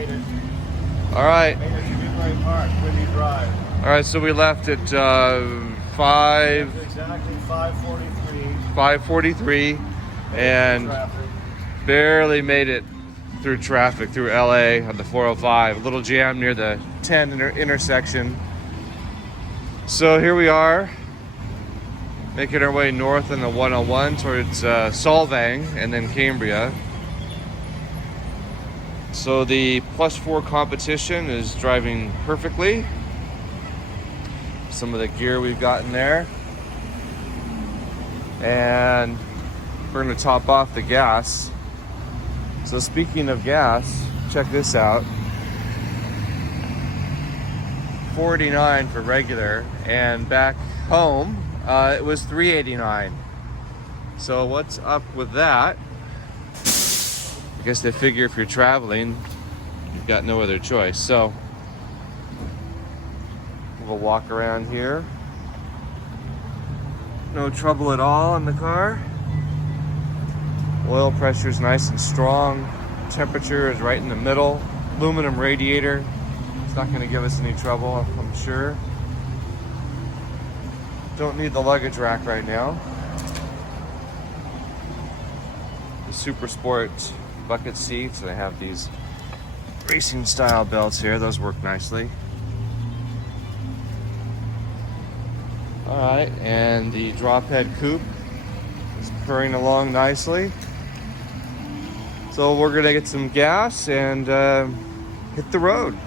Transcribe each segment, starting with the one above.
made it. All right. Made it to Newbury Park, Whitney Drive. All right, so we left at It's 5. exactly 5:43. 5:43, and barely made it through traffic through LA on the 405. A little jam near the 10 intersection. So here we are, making our way north on the 101 towards Solvang and then Cambria. So the +4 competition is driving perfectly. Some of the gear we've got in there. And we're gonna top off the gas. So speaking of gas, check this out. 4.89 for regular, and back home it was 3.89. So what's up with that? I guess they figure if you're traveling, you've got no other choice. So we'll walk around here. No trouble at all in the car. Oil pressure is nice and strong. Temperature is right in the middle. Aluminum radiator. It's not going to give us any trouble, I'm sure. Don't need the luggage rack right now. The Super Sport bucket seats. I have these racing style belts here. Those work nicely. All right, and the drop head coupe is purring along nicely. So we're gonna get some gas and hit the road.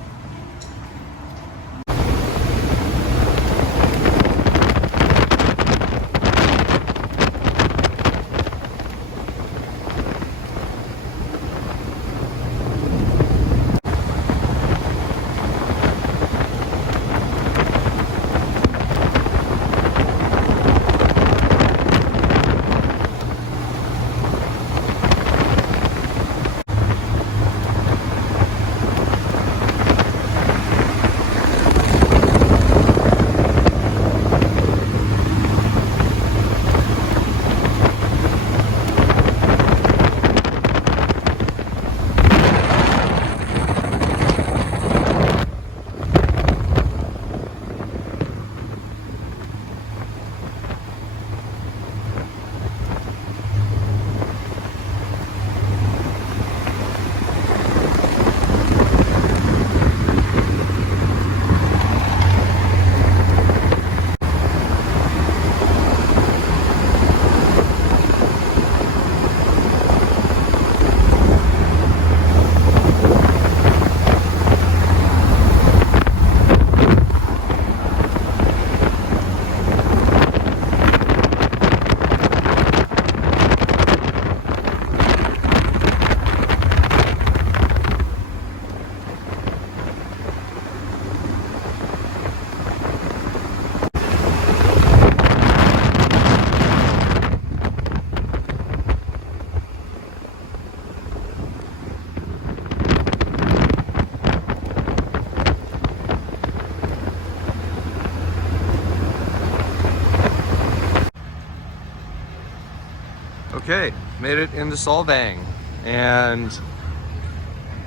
Okay, made it into Solvang, and you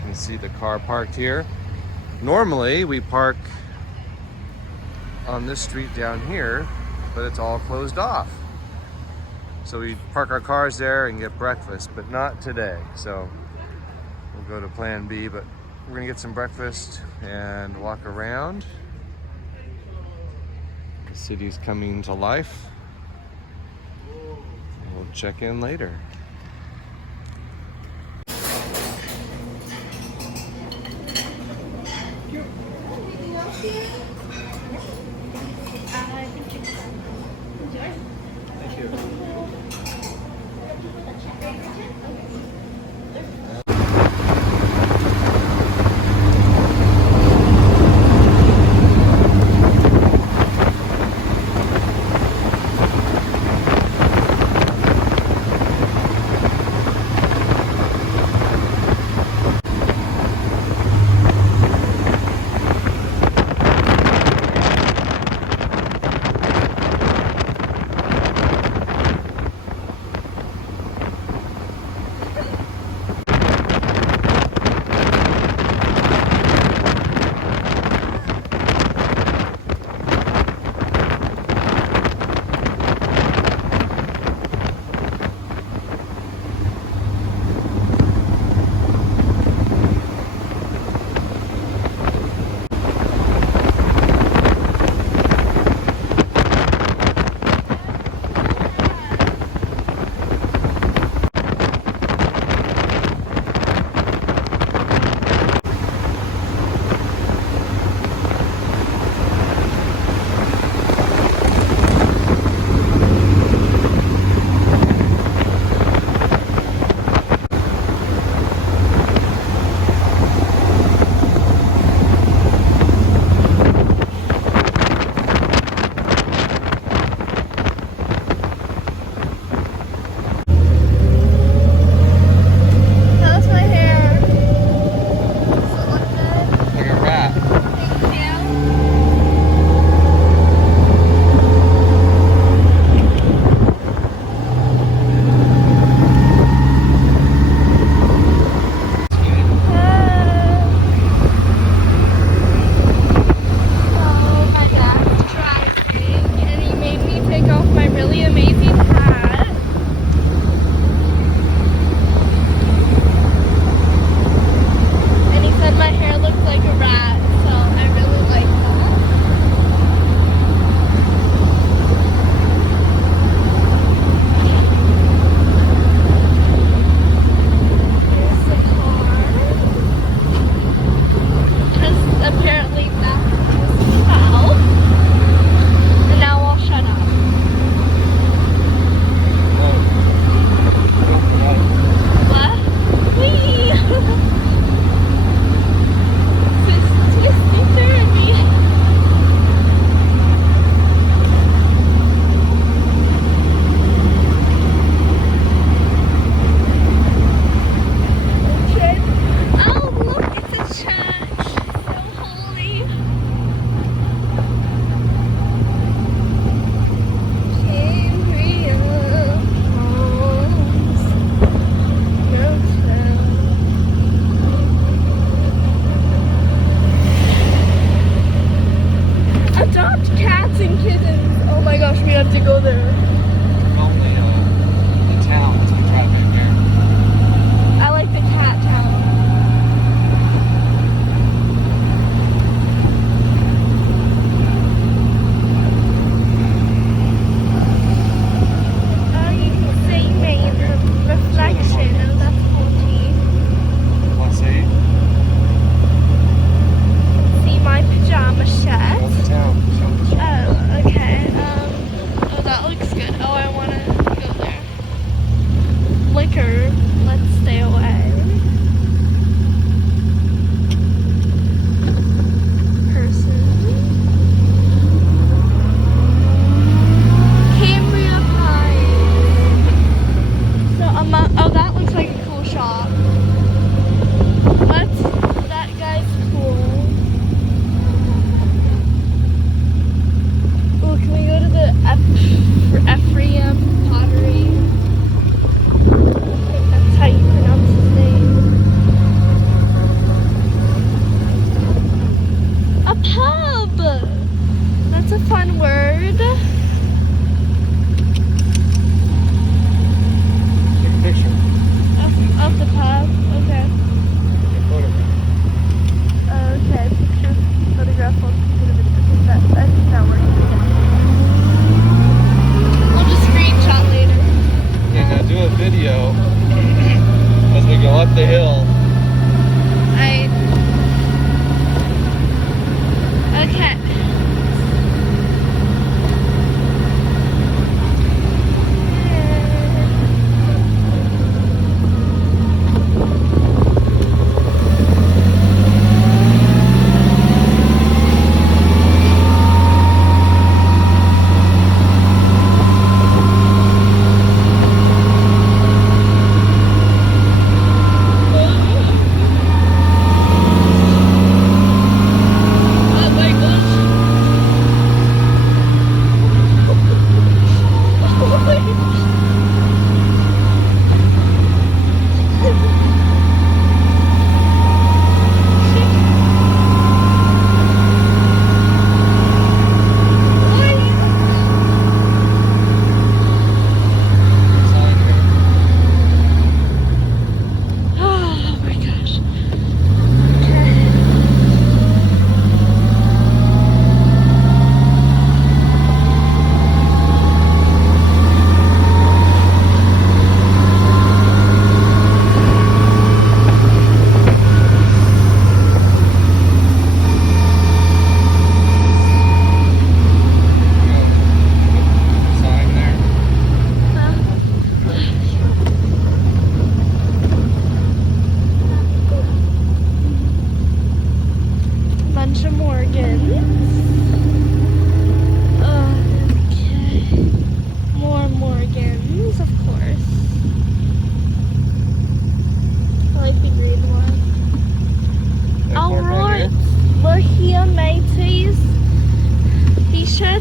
can see the car parked here. Normally we park on this street down here, but it's all closed off. So we park our cars there and get breakfast, but not today. So we'll go to plan B, but we're gonna get some breakfast and walk around. The city's coming to life. We'll check in later. Thank you. video as we go up the hill. Okay.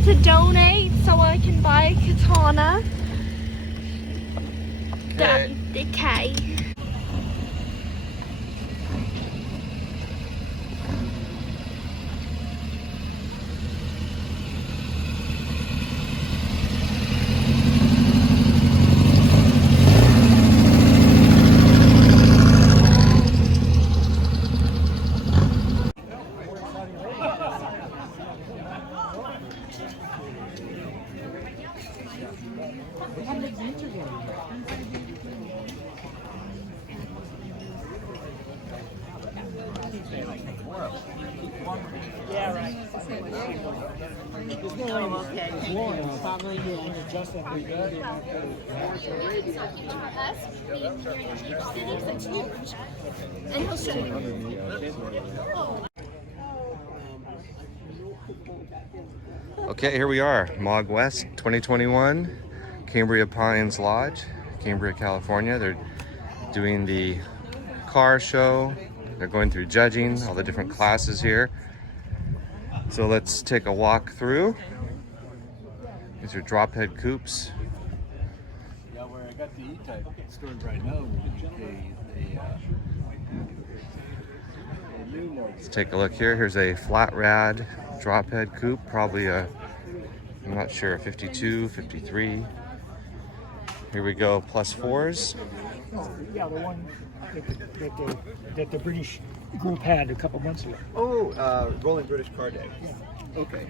To donate so I can buy a katana. Okay. Yeah, right. Oh, okay. Probably just at It's huge. And he'll show you. Okay, here we are, Mog West 2021, Cambria Pines Lodge, Cambria, California. They're doing the car show. They're going through judging, all the different classes here. So let's take a walk through. These are drop head coupes. Yeah, where I got the E-Type stored right now, Let's take a look here. Here's a flat rad drop head coupe, probably a, I'm not sure, 52, 53. Here we go, plus fours. Yeah, the one that the British group had a couple months ago. Oh, Rolling British Car Day. Yeah. Okay.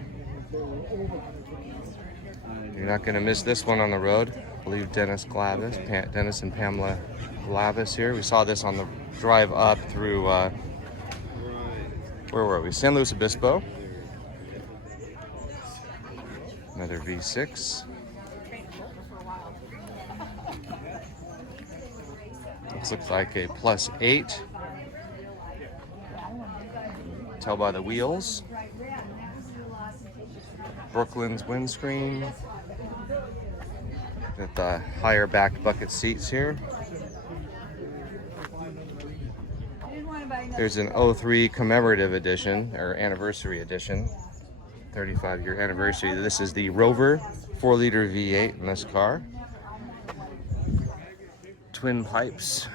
You're not going to miss this one on the road. I believe Dennis and Pamela Glavis here. We saw this on the drive up through, where were we? San Luis Obispo. Another V6. This looks like a plus 8. Tell by the wheels. Brooklyn's windscreen. Got the higher back bucket seats here. There's an 03 commemorative edition, or anniversary edition. 35-year anniversary. This is the Rover 4-liter V8 in this car. Twin pipes.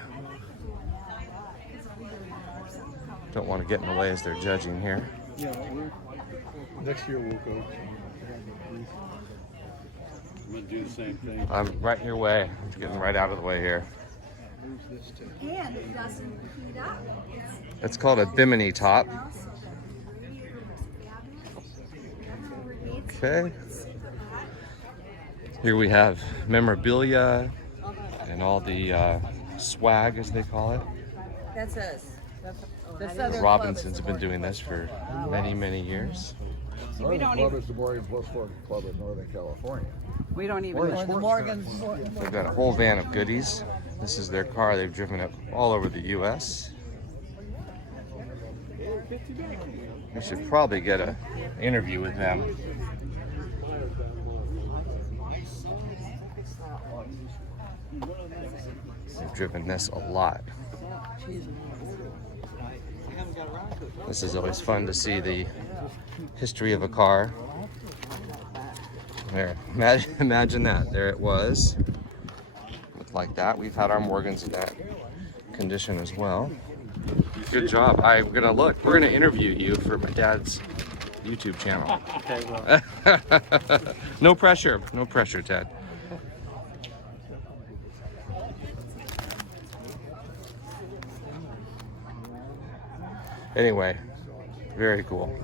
Don't want to get in the way as they're judging here. Yeah, next year we'll go. I'm gonna do the same thing. I'm right in your way. I'm getting right out of the way here. And it doesn't heat up. It's called a bimini top. Okay. Here we have memorabilia and and all the swag, as they call it. That's us. The The Southern Robinsons have been doing this for many, many years. We don't Club even. is the Morgan Plus 4 Club in Northern California. We don't even. Or Or the sports Morgans. They've got a whole van of goodies. This is their car. They've driven it all over the U.S. We should probably get an interview with them. They've driven this a lot. This is always fun to see the history of a car. There, imagine that. There it was. Looked like that. We've had our Morgans in that condition as well. Good job. I'm gonna look. We're gonna interview you for my dad's YouTube channel. Okay, well, No pressure. No pressure, Ted. Anyway, very cool.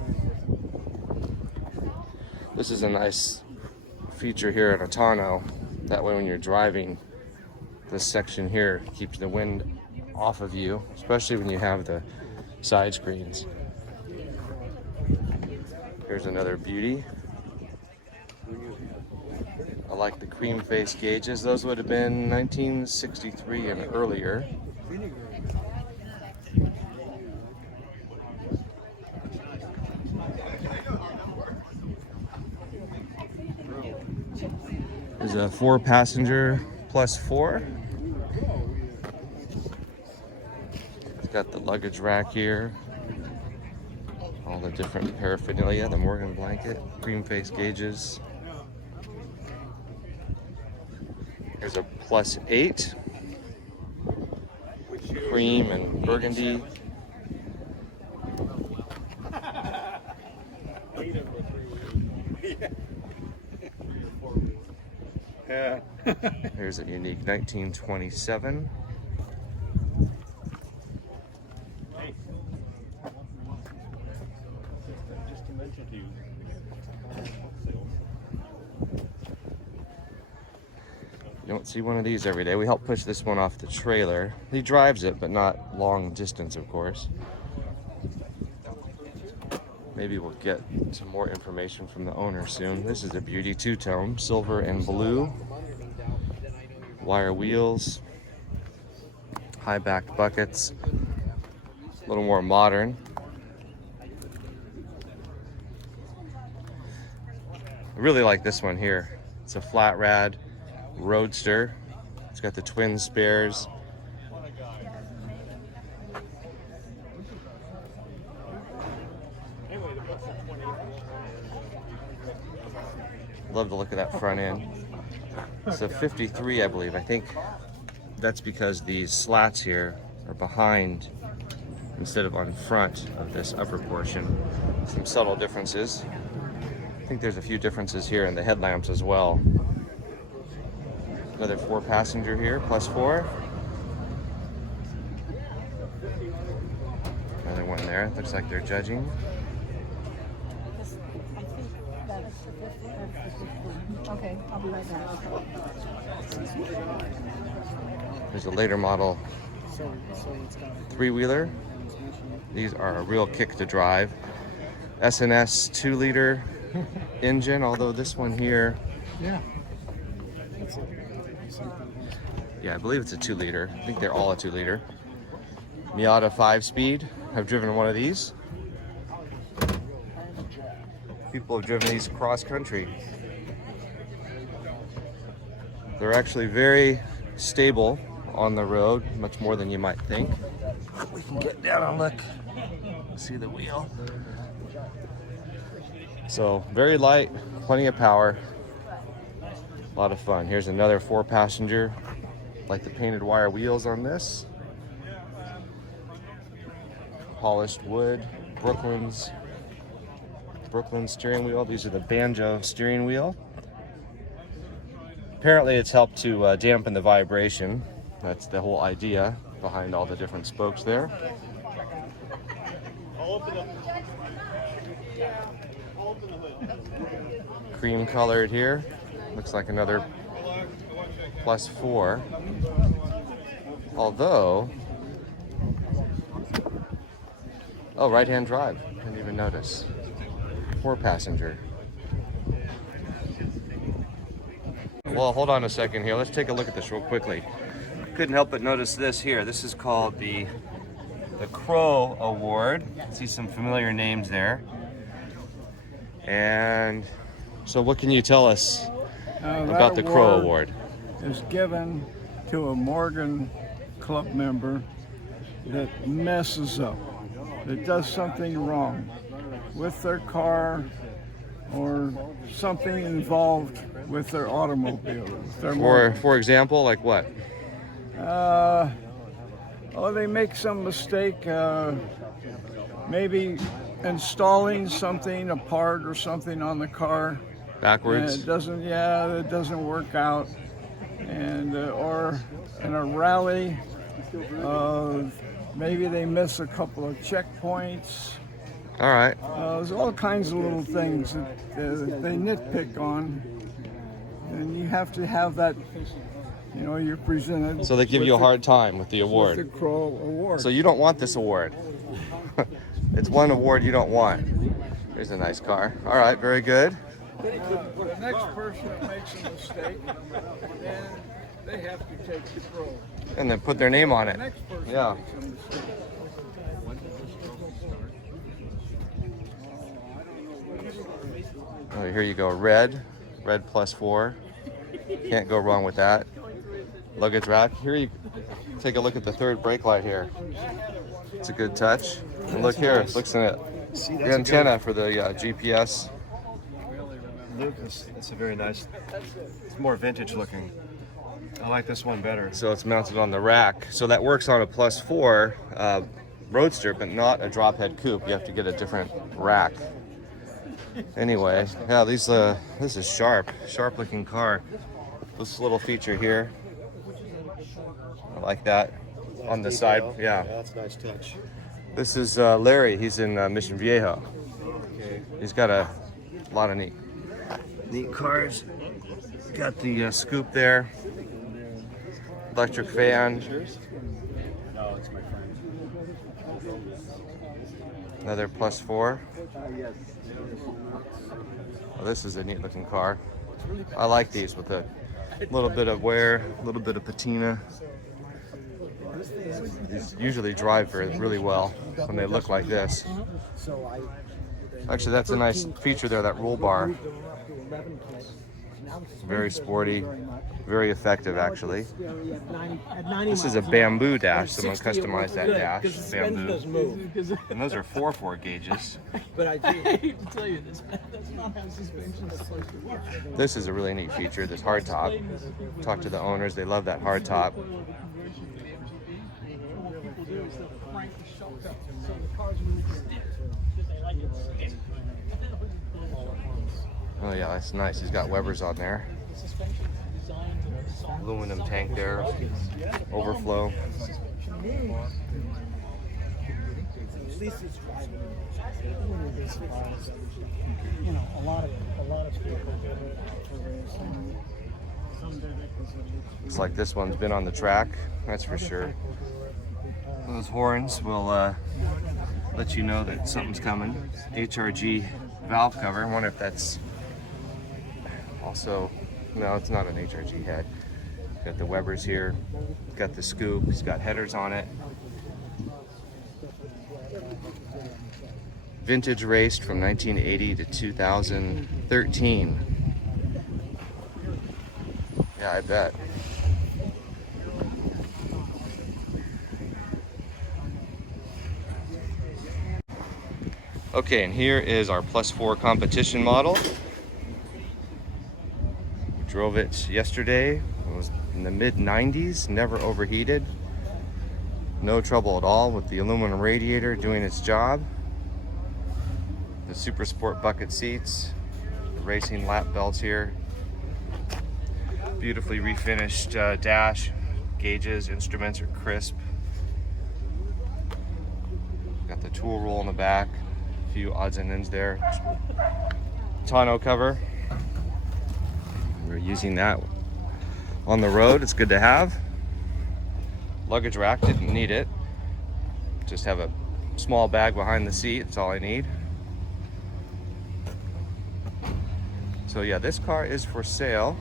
This is a nice feature here at Atano. That way when you're driving, this section here keeps the wind off of you, especially when you have the side screens. Here's another beauty. I like the cream face gauges. Those would have been 1963 and earlier. There's a 4-passenger plus 4. It's got the luggage rack here. All the different paraphernalia, the Morgan blanket, cream face gauges. There's a plus 8. Cream and burgundy. Yeah. Here's a unique 1927. You don't see one of these every day. We help push this one off the trailer. He drives it, but not long distance, of course. Maybe we'll get some more information from the owner soon. This is a beauty, two-tone, silver and blue. Wire wheels, high back buckets, a little more modern. I really like this one here. It's a flat rad roadster. It's got the twin spares. Love the look of that front end. It's a 53, I believe. I think that's because these slats here are behind instead of on front of this upper portion. Some subtle differences. I think there's a few differences here in the headlamps as well. Another 4-passenger here, plus 4. Another one there. Looks like they're judging. Okay, I'll be right back. There's a later model so it's got 3-wheeler. These are a real kick to drive. S&S 2-liter engine, although this one here, yeah. yeah, I believe it's a 2-liter. I think they're all a 2-liter. Miata 5-speed. I've driven one of these. People have driven these cross country. They're actually very stable on the road, much more than you might think. We can get down and look. See the wheel. So very light, plenty of power. A lot of fun. Here's another 4-passenger. Like the painted wire wheels on this. Polished wood, Brooklyn steering wheel. These are the banjo steering wheel. Apparently it's helped to dampen the vibration. That's the whole idea behind all the different spokes there. Cream colored here. Looks like another plus 4. Although, oh, right-hand drive. Didn't even notice. 4-passenger. Well, hold on a second here. Let's take a look at this real quickly. Couldn't help but notice this here. This is called the Crow Award. See some familiar names there. And so what can you tell us about the Crow Award? Is given to a Morgan Club member that messes up, that does something wrong with their car or something involved with their automobile. With their For example, like what? They make some mistake, maybe installing something, a part or something on the car. Backwards? And it doesn't work out. And or in a rally, maybe they miss a couple of checkpoints. All right. There's all kinds of little things that they nitpick on, and you have to have that. You're presented. So they give you a hard time with the With award. the Crow Award. So you don't want this award. It's one award you don't want. There's a nice car. All right, very good. The next person that makes a mistake, then they have to take the Crow. And then put their name on The it. next person Yeah. makes a mistake. Oh, here you go. Red +4. Can't go wrong with that. Luggage rack. Here you take a look at the third brake light here. It's a good touch. And look here, looks in it. The antenna for the GPS. Lucas, that's a very nice. It's more vintage looking. I like this one better. So it's mounted on the rack. So that works on a +4 Roadster, but not a drop head coupe. You have to get a different rack. Anyway, yeah, this is sharp looking car. This little feature here, I like that on the side. Yeah, That's a nice touch. this is Larry. He's in Mission Viejo. He's got a lot of neat cars. Got the scoop there, electric fan. No, it's my friend. Another +4. Well, this is a neat looking car. I like these with a little bit of wear, a little bit of patina. These usually drive really well when they look like this. Actually, that's a nice feature there, that roll bar. Very sporty, very effective actually. This is a bamboo dash. Someone customized that dash, bamboo. And those are 4/4 gauges. But I hate to tell you this, man. That's not how suspension is supposed to work. This is a really neat feature, this hard top. Talk to the owners, they love that hard top. What people do is they'll crank the shock up so the car's really stiff because they like it stiff. Oh yeah, that's nice. He's got Webers on there. The suspension is designed to solve Aluminum tank there, overflow. At least it's driving. A lot of people do it for racing. Some do it because it Looks like this one's been on the track, that's for sure. Those horns will let you know that something's coming. HRG valve cover. I wonder if that's also, no, it's not an HRG head. Got the Webers here, got the scoop, it's got headers on it. Vintage raced from 1980 to 2013. Yeah, I bet. Okay, and here is our +4 competition model. Drove it yesterday. It was in the mid-90s, never overheated. No trouble at all with the aluminum radiator doing its job. The Super Sport bucket seats, the racing lap belts here. Beautifully refinished dash, gauges, instruments are crisp. Got the tool roll in the back, a few odds and ends there. Tonneau cover. We're using that on the road, it's good to have. luggage rack, didn't need it. Just have a small bag behind the seat, that's all I need. So yeah, this car is for sale.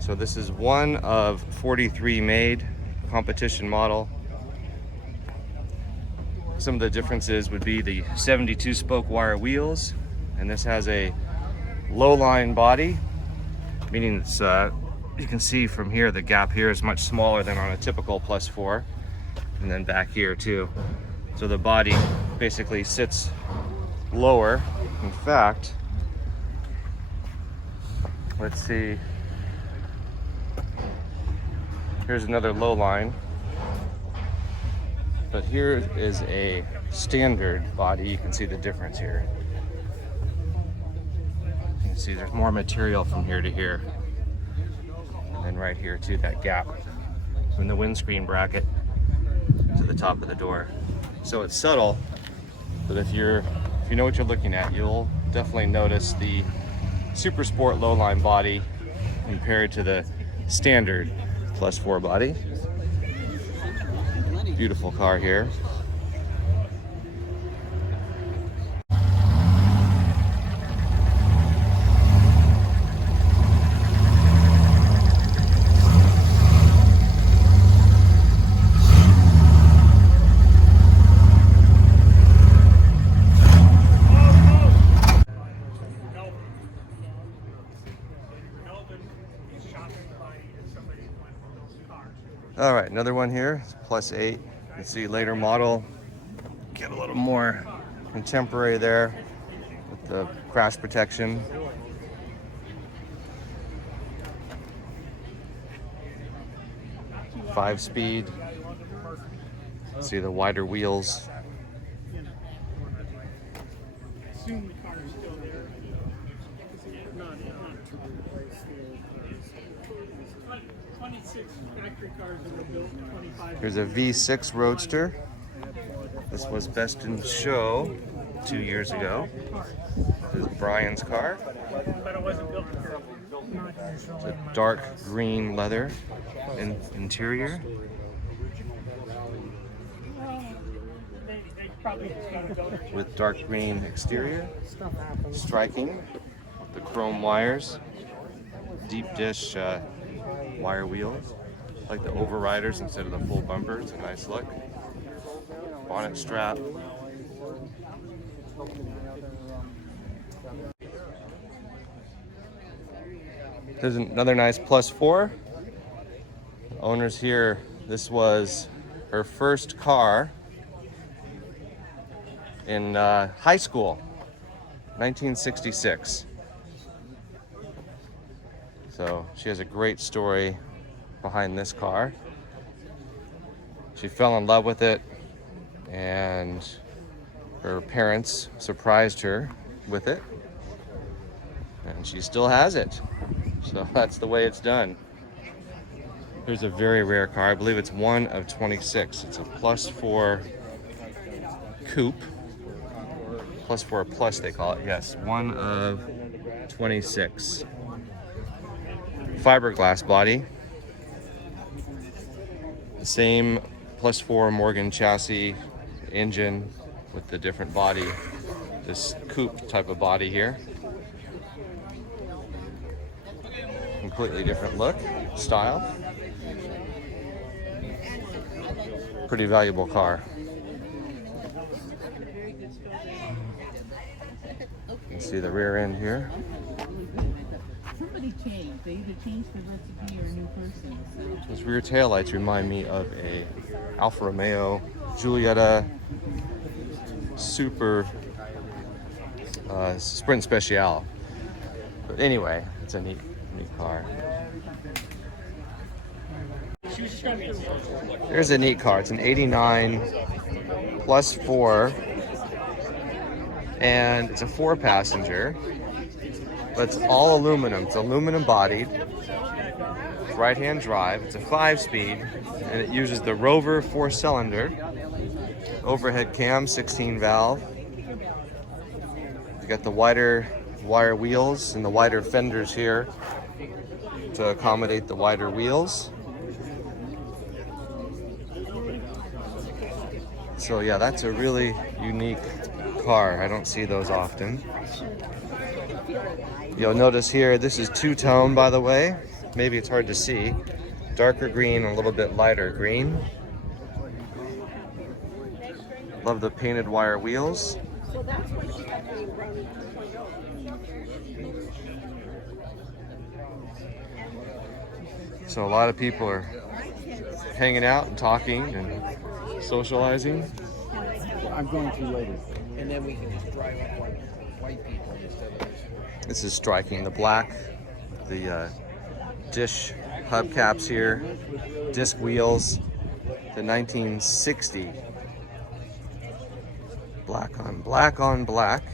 So this is one of 43 made, competition model. Some of the differences would be the 72 spoke wire wheels, and this has a low line body, meaning it's you can see from here the gap here is much smaller than on a typical +4, and then back here too. So the body basically sits lower. In fact, let's see. Here's another low line. But here is a standard body. You can see the difference here. You can see there's more material from here to here. And then right here too, that gap from the windscreen bracket to the top of the door. So it's subtle, but if you know what you're looking at, you'll definitely notice the Super Sport low-line body compared to the standard +4 body. Beautiful car here. All right, another one here, +8. You can see later model, get a little more contemporary there with the crash protection. Five-speed. See the wider wheels. Assume the car is still there. Not to replace the 26 factory cars that were built in 25. Here's a V6 Roadster. This was best in show 2 years ago. This is Brian's car. But it wasn't built here. It's a dark green leather interior. They probably just gotta go there. With dark green exterior. Striking. The chrome wires. Deep dish wire wheels. Like the overriders instead of the full bumper. It's a nice look. Bonnet strap. There's another nice +4. The owner's here. This was her first car in high school, 1966. So she has a great story behind this car. She fell in love with it, and her parents surprised her with it, and she still has it. So that's the way it's done. Here's a very rare car. I believe it's one of 26. It's a +4 coupe. +4 plus they call it. Yes, one of 26. Fiberglass body. The same +4 Morgan chassis engine with the different body. This coupe type of body here. Completely different look, style. Pretty valuable car. You can see the rear end here. Somebody changed. They either changed the recipe or a new person. So. Those rear taillights remind me of a Alfa Romeo Giulietta Super Sprint Speciale. But anyway, it's a neat car. There's a neat car. It's an 89 +4, and it's a 4-passenger, but it's all aluminum. It's aluminum bodied, right-hand drive. It's a 5-speed, and it uses the Rover 4-cylinder, overhead cam, 16 valve. You got the wider wire wheels and the wider fenders here to accommodate the wider wheels. So yeah, that's a really unique car. I don't see those often. You'll notice here, this is two-tone, by the way. Maybe it's hard to see. Darker green, a little bit lighter green. Love the painted wire wheels. So a lot of people are hanging out and talking and socializing. I'm going to later. And then we can just drive up like white people instead of this. This is striking. The black, the dish hubcaps here, disc wheels, the 1960 black on black,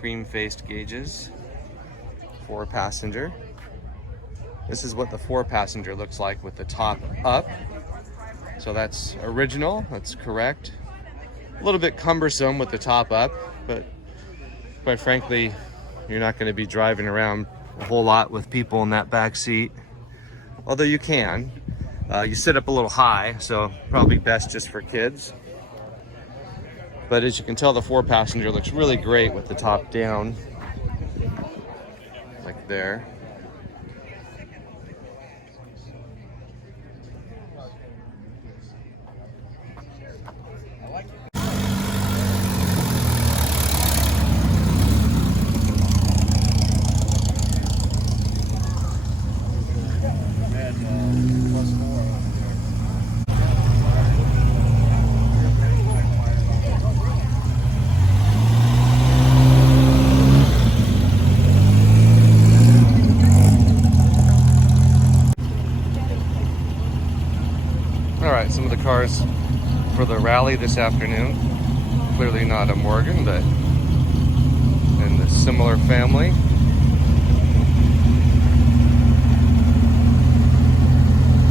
cream-faced gauges, 4-passenger. This is what the 4-passenger looks like with the top up. So that's original, that's correct. A little bit cumbersome with the top up, but quite frankly, you're not going to be driving around a whole lot with people in that back seat. Although you can. You sit up a little high, so probably best just for kids. But as you can tell, the 4-passenger looks really great with the top down, like there. Alright, some of the cars for the rally this afternoon. Clearly not a Morgan, but in the similar family.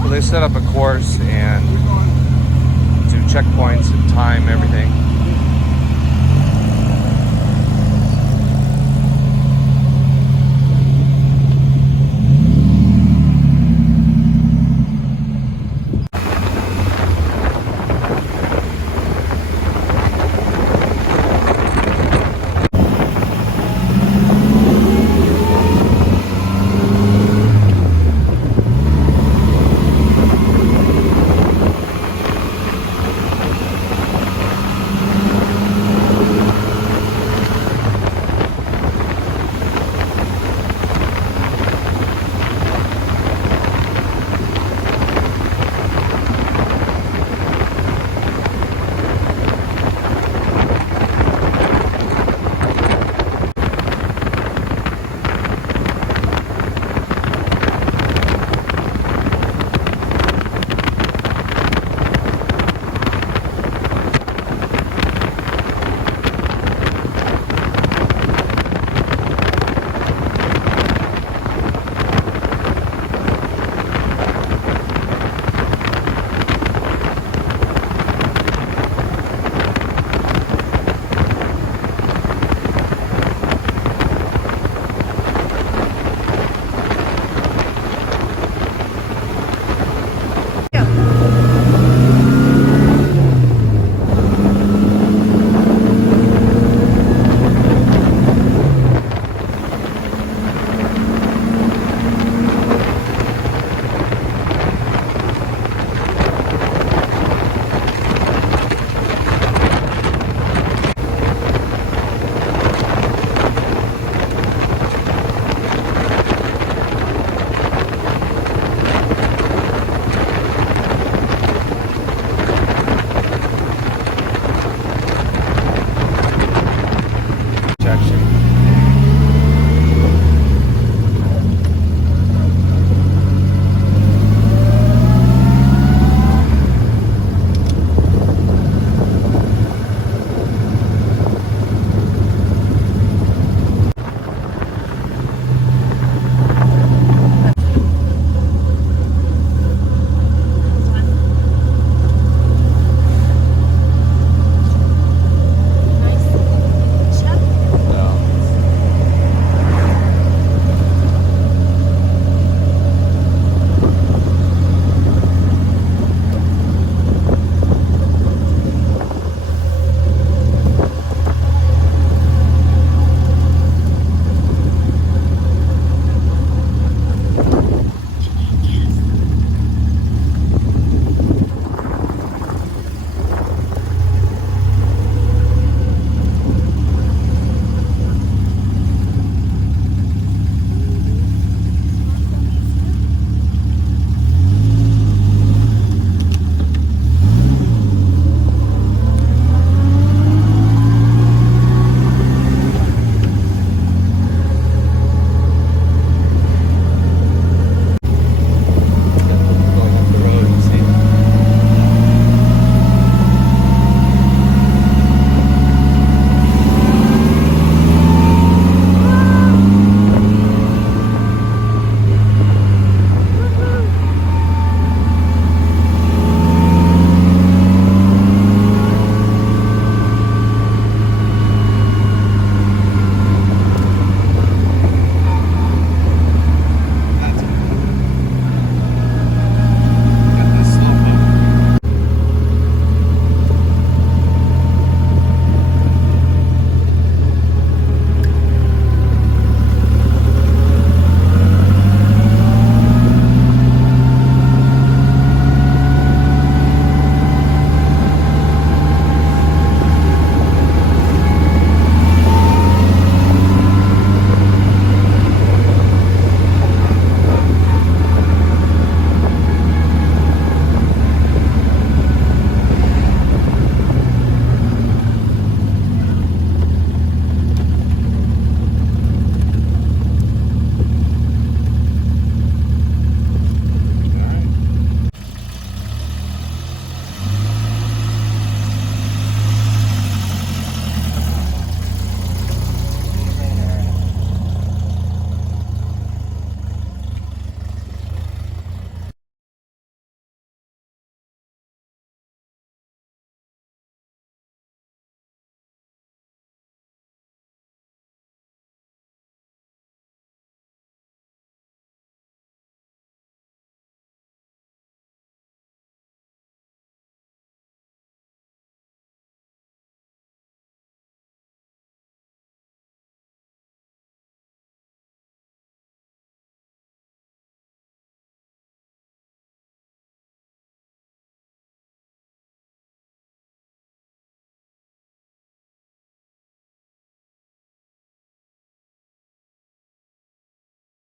So they set up a course and do checkpoints and time everything.